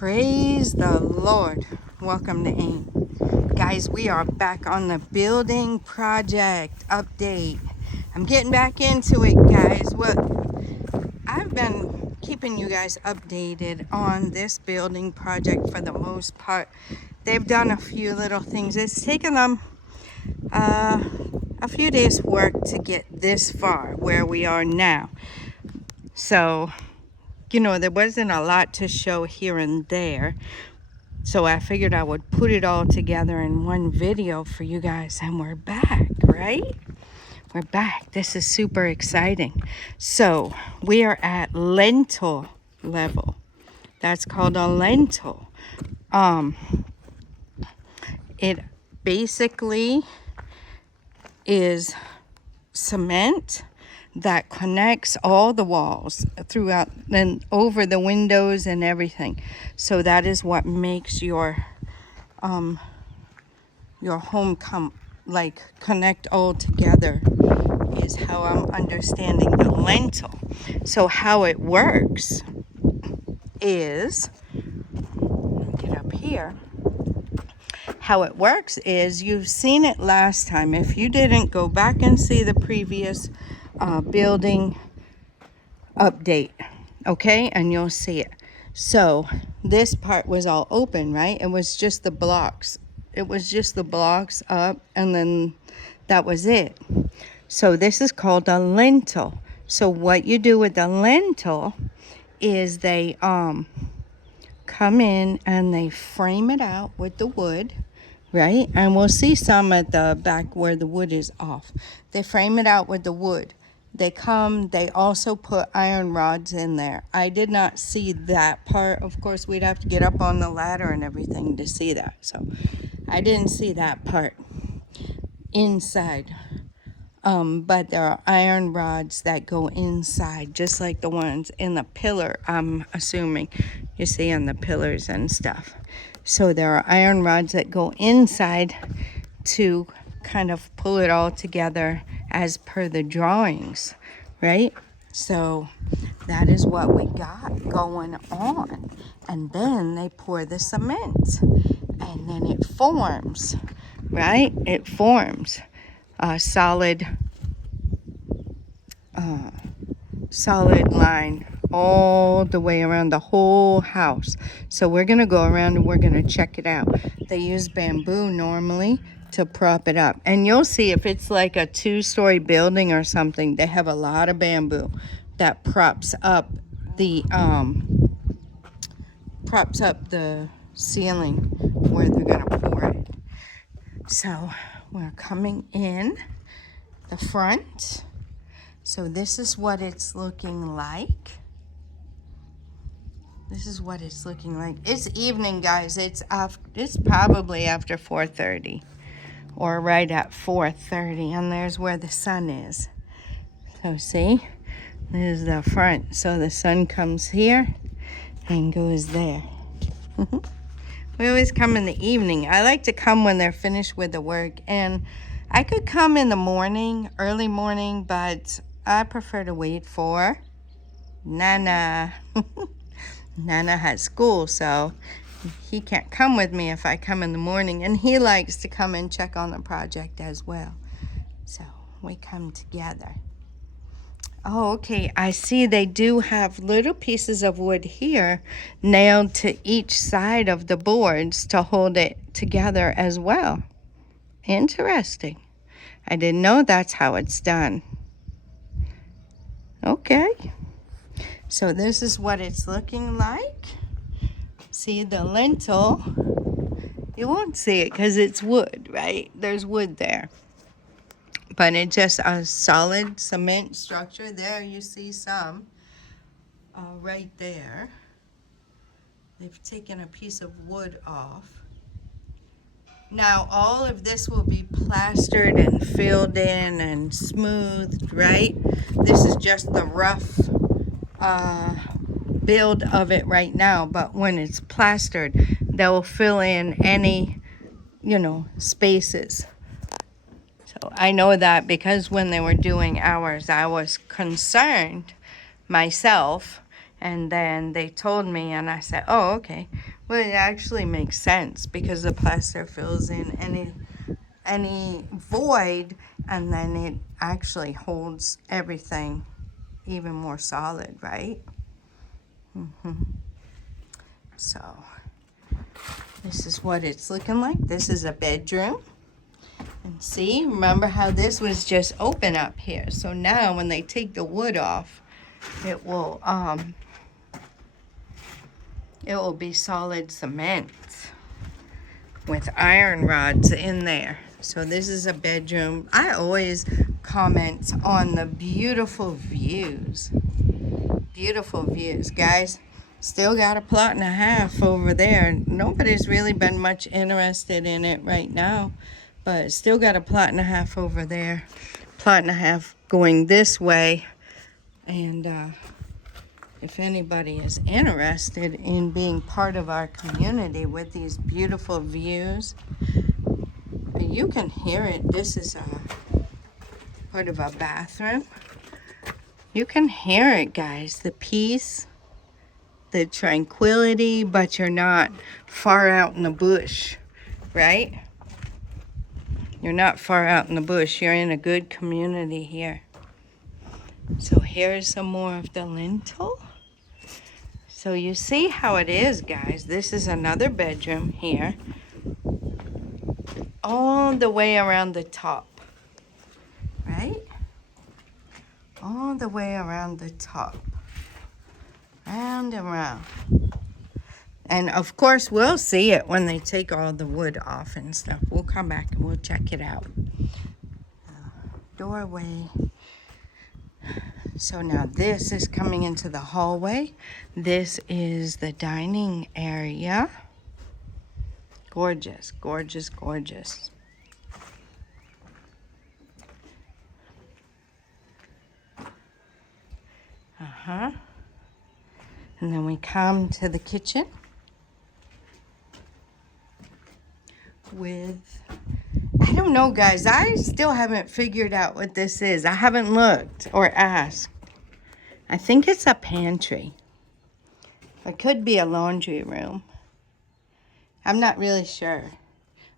Praise the Lord. Welcome to AIM. Guys, we are back on the building project update. I'm getting back into it, guys. I've been keeping you guys updated on this building project for the most part. They've done a few little things. It's taken them a few days' work to get this far where we are now. So, there wasn't a lot to show here and there. So I figured I would put it all together in one video for you guys, and we're back, right? We're back. This is super exciting. So we are at lentil level. That's called a lentil. It basically is cement that connects all the walls throughout and over the windows and everything. So that is what makes your home connect all together, is how I'm understanding the lentil. So how it works is, get up here. How it works is, you've seen it last time. If you didn't, go back and see the previous building update, okay, and you'll see it. So this part was all open, right? It was just the blocks. It was just the blocks up, and then that was it. So this is called a lentil. So what you do with the lentil is they come in and they frame it out with the wood, right? And we'll see some at the back where the wood is off. They frame it out with the wood. They also put iron rods in there. I did not see that part. Of course, we'd have to get up on the ladder and everything to see that. So I didn't see that part inside. But there are iron rods that go inside, just like the ones in the pillar, I'm assuming you see on the pillars and stuff. So there are iron rods that go inside to kind of pull it all together as per the drawings, right? So that is what we got going on. And then they pour the cement, and then it forms, right? It forms a solid line all the way around the whole house. So we're gonna go around and we're gonna check it out. They use bamboo normally to prop it up, and you'll see if it's like a 2-story building or something, they have a lot of bamboo that props up the ceiling where they're gonna pour it. So we're coming in the front. So this is what it's looking like. This is what it's looking like. It's evening, guys. It's probably after 4:30 or right at 4:30, and there's where the sun is. So see, this is the front. So the sun comes here and goes there. We always come in the evening. I like to come when they're finished with the work, and I could come in the morning, early morning, but I prefer to wait for Nana. Nana has school, so he can't come with me if I come in the morning, and he likes to come and check on the project as well. So we come together. Oh, okay, I see they do have little pieces of wood here nailed to each side of the boards to hold it together as well. Interesting. I didn't know that's how it's done. Okay. So this is what it's looking like. See the lentil? You won't see it because it's wood, right? There's wood there. But it's just a solid cement structure. There you see some right there. They've taken a piece of wood off. Now all of this will be plastered and filled in and smoothed, right? This is just the rough build of it right now, but when it's plastered, they'll fill in any, spaces. So I know that because when they were doing ours, I was concerned myself And then they told me, and I said, oh, okay. Well, it actually makes sense because the plaster fills in any void, and then it actually holds everything even more solid, right? So this is what it's looking like. This is a bedroom. And see, remember how this was just open up here. So now when they take the wood off, it will be solid cement with iron rods in there. So this is a bedroom. I always comment on the beautiful views. Beautiful views, guys. Still got a plot and a half over there. Nobody's really been much interested in it right now, but still got a plot and a half over there. Plot and a half going this way. And if anybody is interested in being part of our community with these beautiful views, you can hear it. This is a part of a bathroom. You can hear it, guys. The peace, the tranquility, but you're not far out in the bush, right? You're not far out in the bush. You're in a good community here. So here's some more of the lintel. So you see how it is, guys. This is another bedroom here. All the way around the top, right? All the way around the top. Round and round. And of course, we'll see it when they take all the wood off and stuff. We'll come back and we'll check it out. Doorway. So now this is coming into the hallway. This is the dining area. Gorgeous, gorgeous, gorgeous. And then we come to the kitchen with, I don't know, guys. I still haven't figured out what this is. I haven't looked or asked. I think it's a pantry. It could be a laundry room. I'm not really sure.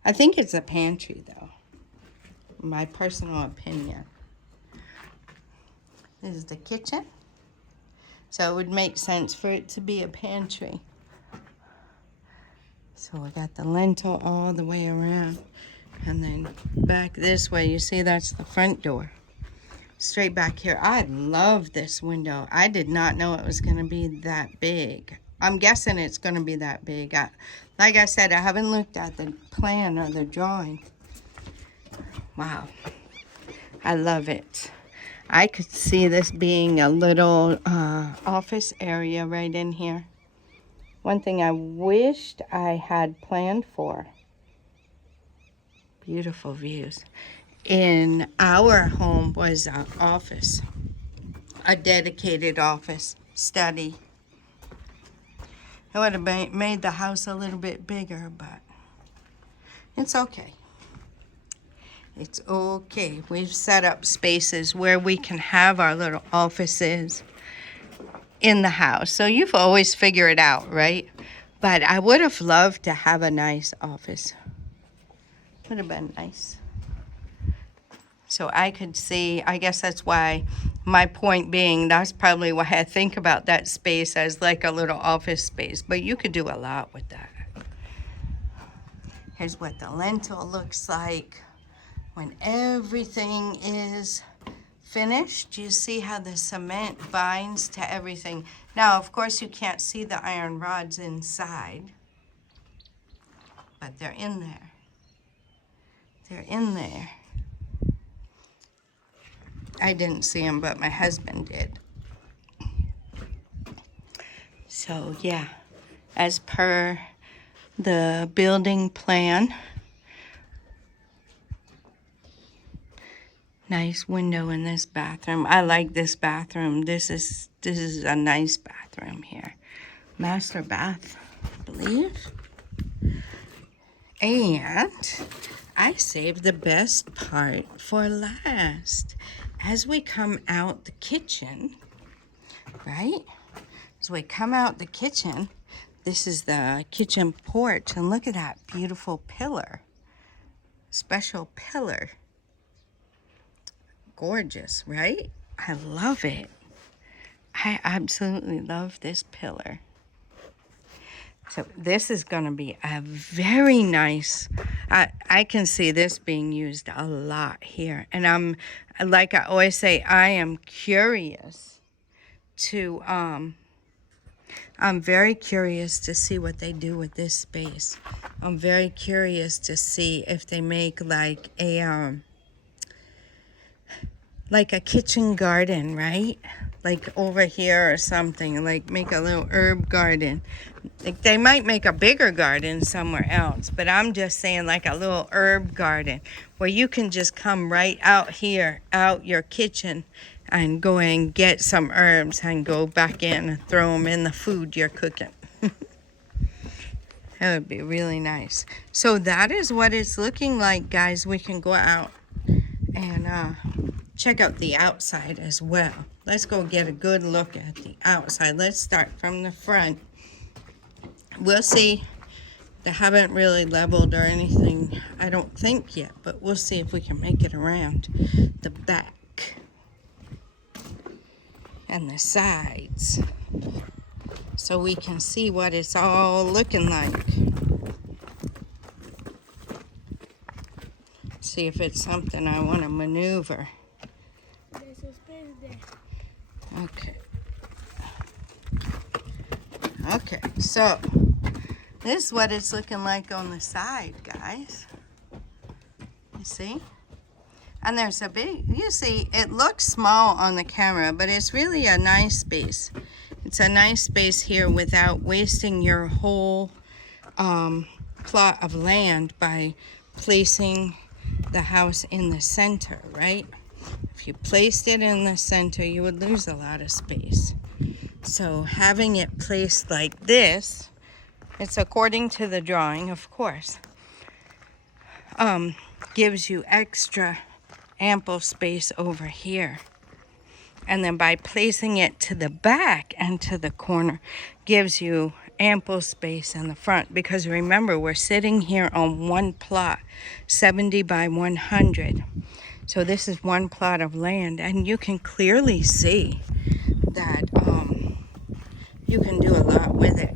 I think it's a pantry, though. My personal opinion. This is the kitchen. So it would make sense for it to be a pantry. So we got the lintel all the way around. And then back this way, you see that's the front door. Straight back here. I love this window. I did not know it was going to be that big. I'm guessing it's going to be that big. Like I said, I haven't looked at the plan or the drawing. Wow. I love it. I could see this being a little office area right in here. One thing I wished I had planned for. Beautiful views. In our home was an office. A dedicated office, study. It would have made the house a little bit bigger, but it's okay. It's okay. We've set up spaces where we can have our little offices in the house. So you've always figured it out, right? But I would have loved to have a nice office. Would have been nice. So I could see, I guess that's why, my point being, that's probably why I think about that space as like a little office space. But you could do a lot with that. Here's what the lintel looks like when everything is finished. You see how the cement binds to everything. Now, of course, you can't see the iron rods inside, but they're in there. They're in there. I didn't see them, but my husband did. So, yeah, as per the building plan, nice window in this bathroom. I like this bathroom. This is a nice bathroom here. Master bath, I believe. And I saved the best part for last. As we come out the kitchen, right? So we come out the kitchen. This is the kitchen porch, and look at that beautiful pillar. Special pillar. Gorgeous, right? I love it. I absolutely love this pillar. So this is going to be a very nice, I can see this being used a lot here. And like I always say, I am curious to, I'm very curious to see what they do with this space. I'm very curious to see if they make like a kitchen garden, right? Like over here or something, like make a little herb garden. Like they might make a bigger garden somewhere else, but I'm just saying like a little herb garden where you can just come right out here, out your kitchen, and go and get some herbs and go back in and throw them in the food you're cooking. That would be really nice. So that is what it's looking like, guys. We can go out and check out the outside as well. Let's go get a good look at the outside. Let's start from the front. We'll see. They haven't really leveled or anything, I don't think yet, but we'll see if we can make it around the back and the sides so we can see what it's all looking like. See if it's something I want to maneuver. Okay. Okay, so this is what it's looking like on the side, guys. You see? And there's a big, you see, it looks small on the camera, but it's really a nice space. It's a nice space here without wasting your whole plot of land by placing the house in the center, right? If you placed it in the center, you would lose a lot of space. So having it placed like this, it's according to the drawing, of course, gives you extra ample space over here. And then by placing it to the back and to the corner, gives you ample space in the front. Because remember, we're sitting here on one plot, 70 by 100. So this is one plot of land, and you can clearly see that you can do a lot with it.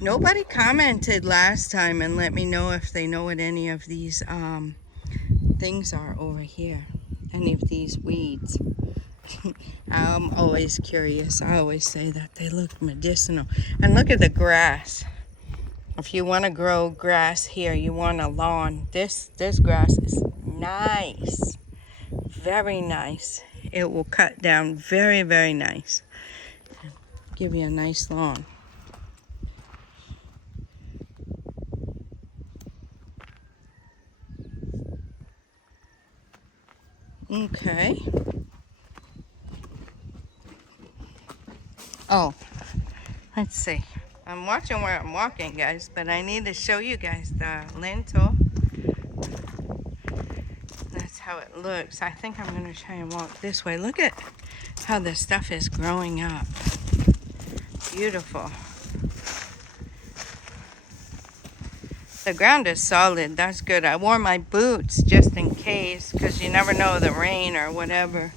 Nobody commented last time and let me know if they know what any of these things are over here, any of these weeds. I'm always curious. I always say that they look medicinal. And look at the grass. If you want to grow grass here, you want a lawn. This grass is nice. Very nice. It will cut down very, very nice. Give you a nice lawn. Okay. Oh, let's see. I'm watching where I'm walking, guys, but I need to show you guys the lentil. That's how it looks. I think I'm going to try and walk this way. Look at how the stuff is growing up. Beautiful. The ground is solid. That's good. I wore my boots just in case, because you never know, the rain or whatever.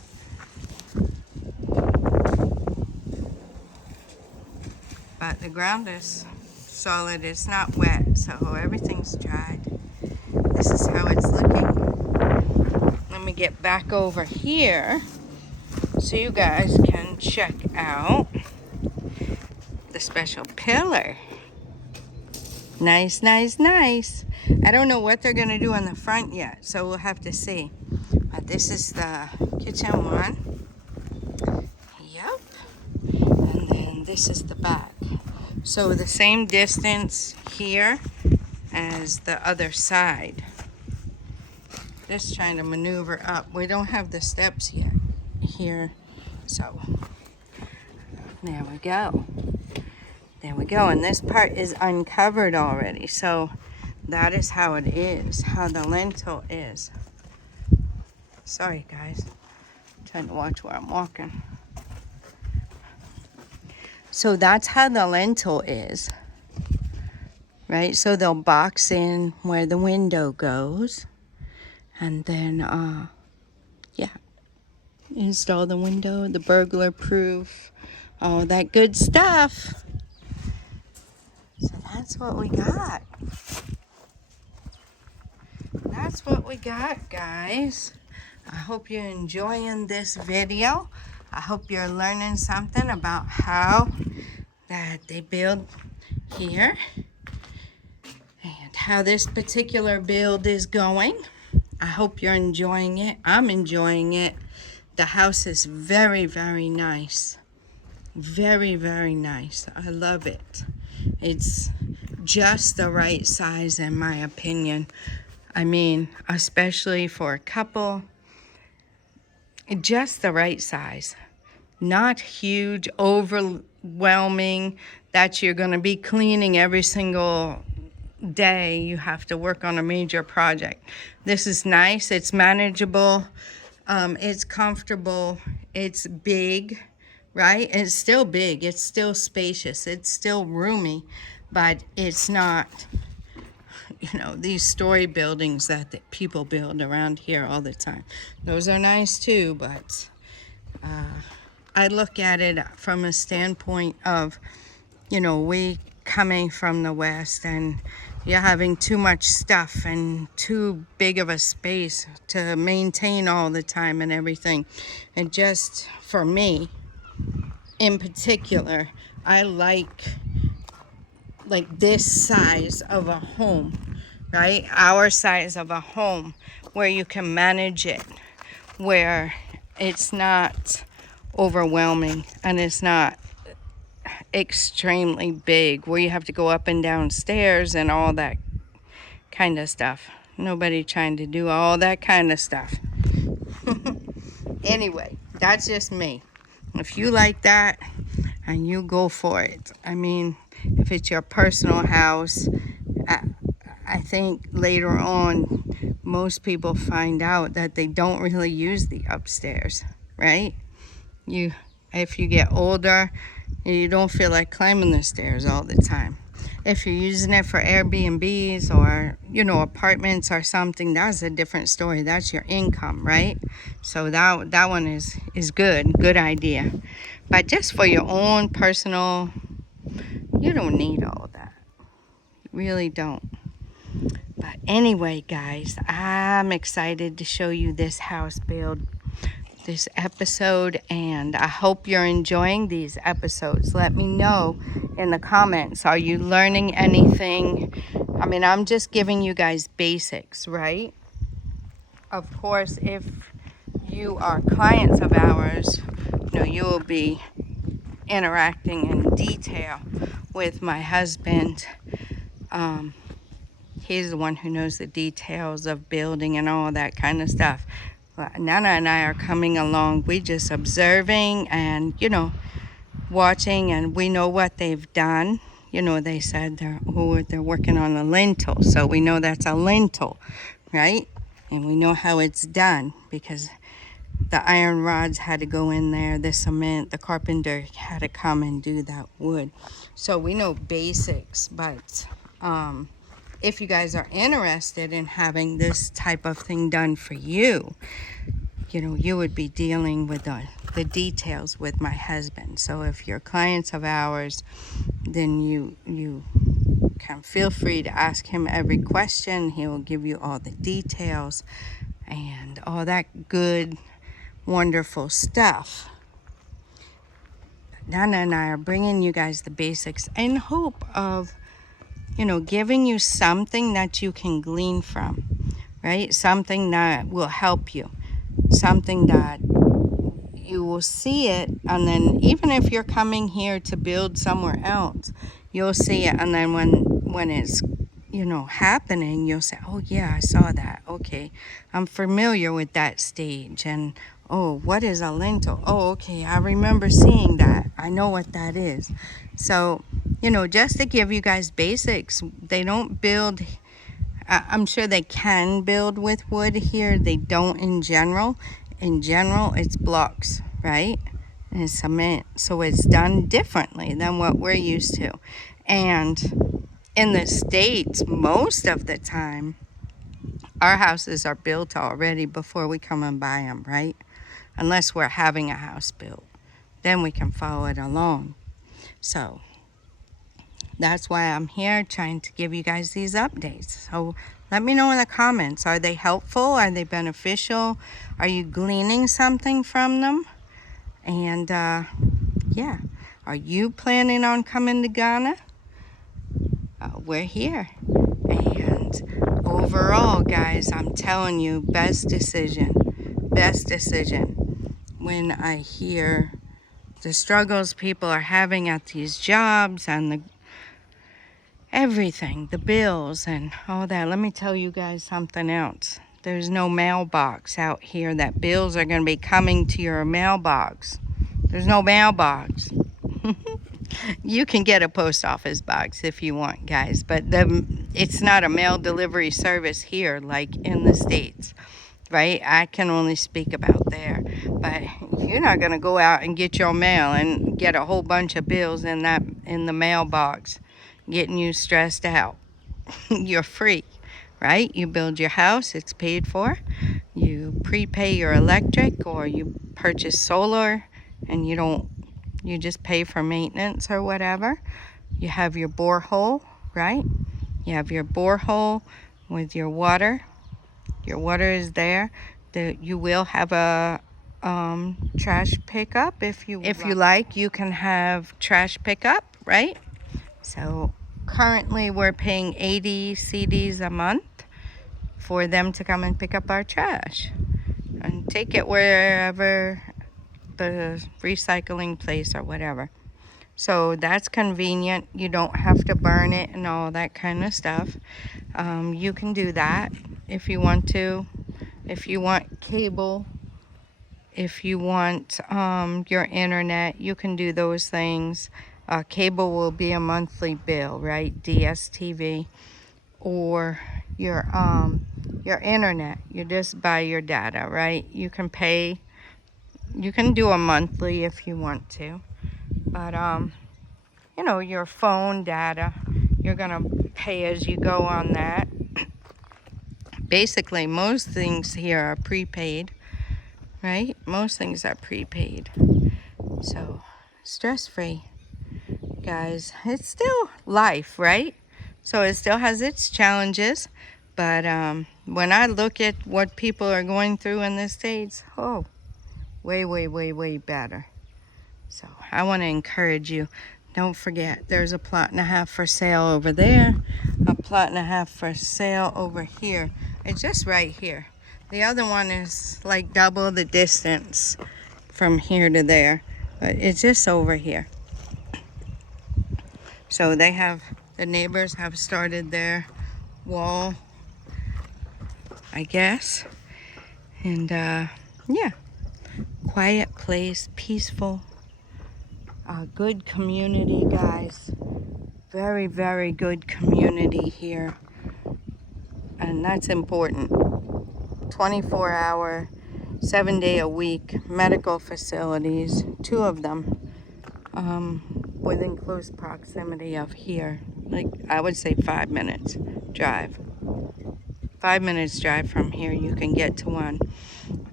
But the ground is solid. It's not wet, so everything's dried. This is how it's looking. Let me get back over here so you guys can check out the special pillar. Nice, nice, nice. I don't know what they're going to do on the front yet, so we'll have to see. But this is the kitchen one. Yep. And then this is the back. So the same distance here as the other side. Just trying to maneuver up. We don't have the steps yet here. So there we go. There we go. And this part is uncovered already. So that is how it is, how the lentil is. Sorry, guys. I'm trying to watch where I'm walking. So that's how the lentil is, right? So they'll box in where the window goes, and then, yeah, install the window, the burglar proof, all that good stuff. So that's what we got. That's what we got, guys. I hope you're enjoying this video. I hope you're learning something about how that they build here and how this particular build is going. I hope you're enjoying it. I'm enjoying it. The house is very, very nice. Very, very nice. I love it. It's just the right size in my opinion. I mean, especially for a couple, just the right size. Not huge, overwhelming, that you're going to be cleaning every single day. You have to work on a major project. This is nice. It's manageable. It's comfortable. It's big, right? It's still big. It's still spacious. It's still roomy, but it's not, you know, these story buildings that people build around here all the time. Those are nice too, but I look at it from a standpoint of, you know, we coming from the West and you're having too much stuff and too big of a space to maintain all the time and everything. And just for me, in particular, I like this size of a home, right? Our size of a home where you can manage it, where it's not overwhelming and it's not extremely big, where you have to go up and down stairs and all that kind of stuff. Nobody trying to do all that kind of stuff. Anyway, that's just me. If you like that, and you go for it. I mean, if it's your personal house, I think later on, most people find out that they don't really use the upstairs, right? If you get older, you don't feel like climbing the stairs all the time. If you're using it for Airbnbs or, you know, apartments or something, that's a different story. That's your income, right? So that one is good idea. But just for your own personal, you don't need all that. You really don't. But anyway, guys, I'm excited to show you this house build, this episode, and I hope you're enjoying these episodes. Let me know in the comments. Are you learning anything? I mean, I'm just giving you guys basics, right? Of course, if you are clients of ours, you know, you will be interacting in detail with my husband. He's the one who knows the details of building and all that kind of stuff. Nana and I are coming along. We just observing and, you know, watching, and we know what they've done. You know, they said they're working on a lintel, so we know that's a lintel, right? And we know how it's done because the iron rods had to go in there, the cement, the carpenter had to come and do that wood. So we know basics, but if you guys are interested in having this type of thing done for you, you know, you would be dealing with the details with my husband. So if you're clients of ours, then you can feel free to ask him every question. He will give you all the details and all that good, wonderful stuff. Nana and I are bringing you guys the basics in hope of, you know, giving you something that you can glean from, right? Something that will help you, something that you will see it, and then even if you're coming here to build somewhere else, you'll see it, and then when it's, you know, happening, you'll say, oh yeah, I saw that. Okay, I'm familiar with that stage. And oh, what is a lintel? Oh, okay, I remember seeing that. I know what that is. So, you know, just to give you guys basics, they don't build, I'm sure they can build with wood here. They don't in general. In general, it's blocks, right? and cement. So it's done differently than what we're used to. And in the States, most of the time, our houses are built already before we come and buy them, right? Unless we're having a house built. Then we can follow it along. So that's why I'm here trying to give you guys these updates. So let me know in the comments. Are they helpful? Are they beneficial? Are you gleaning something from them? And yeah, are you planning on coming to Ghana? We're here. And overall, guys, I'm telling you, best decision. Best decision. When I hear the struggles people are having at these jobs and everything, the bills and all that. Let me tell you guys something else. There's no mailbox out here that bills are going to be coming to your mailbox. There's no mailbox. You can get a post office box if you want, guys, but it's not a mail delivery service here like in the States, right? I can only speak about there, but you're not going to go out and get your mail and get a whole bunch of bills in the mailbox, getting you stressed out. You're free, right? You build your house, it's paid for. You prepay your electric, or you purchase solar, and you just pay for maintenance or whatever. You have your borehole, right? You have your borehole with your water. Your water is there. You will have a trash pickup if you like. You can have trash pickup, right? So currently we're paying 80 CDs a month for them to come and pick up our trash and take it wherever, the recycling place or whatever. So that's convenient. You don't have to burn it and all that kind of stuff. You can do that if you want to. If you want cable, if you want your internet, you can do those things. Cable will be a monthly bill, right? DSTV. Or your internet. You just buy your data, right? You can pay. You can do a monthly if you want to. But you know, your phone data, you're gonna pay as you go on that. Basically, most things here are prepaid, right? Most things are prepaid. So, stress-free, guys. It's still life, right? So it still has its challenges. But when I look at what people are going through in the States, oh, way, way, way, way better. So I want to encourage you. Don't forget, there's a plot and a half for sale over there. A plot and a half for sale over here. It's just right here. The other one is like double the distance from here to there. But it's just over here. So the neighbors have started their wall, I guess. And yeah, quiet place, peaceful. Good community, guys. Very, very good community here. And that's important. 24-hour, 7-day-a-week medical facilities, 2 of them, within close proximity of here. Like, I would say 5 minutes drive. 5 minutes drive from here, you can get to one.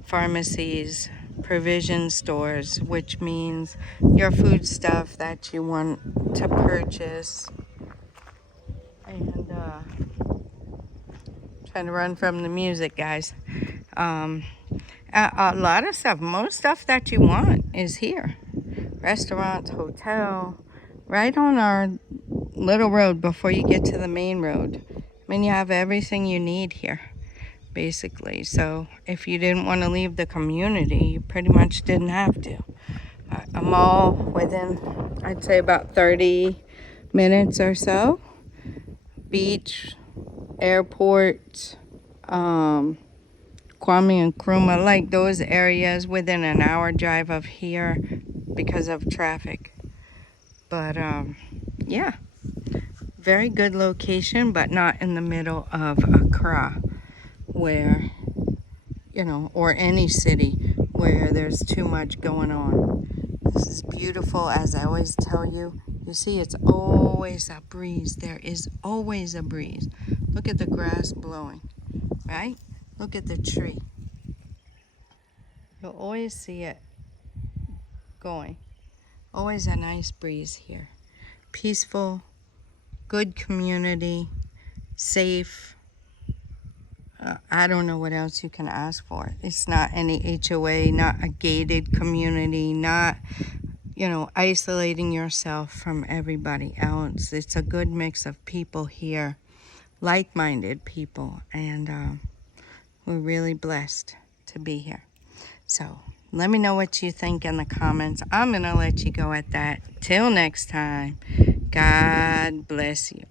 Pharmacies, provision stores, which means your food stuff that you want to purchase. And trying to run from the music, guys. A lot of stuff, most stuff that you want is here. Restaurants, hotel, right on our little road before you get to the main road. I mean, you have everything you need here, basically. So if you didn't want to leave the community, you pretty much didn't have to. A mall within, I'd say, about 30 minutes or so. Beach, airport, Kwame Nkrumah, like those areas within an hour drive of here because of traffic. But yeah, very good location, but not in the middle of Accra, where, you know, or any city where there's too much going on. This is beautiful, as I always tell you. You see, it's always a breeze. There is always a breeze. Look at the grass blowing, right? Look at the tree. You'll always see it going. Always a nice breeze here. Peaceful, good community, safe. I don't know what else you can ask for. It's not any HOA, not a gated community, not, isolating yourself from everybody else. It's a good mix of people here, like-minded people, and we're really blessed to be here. So let me know what you think in the comments. I'm going to let you go at that. Till next time, God bless you.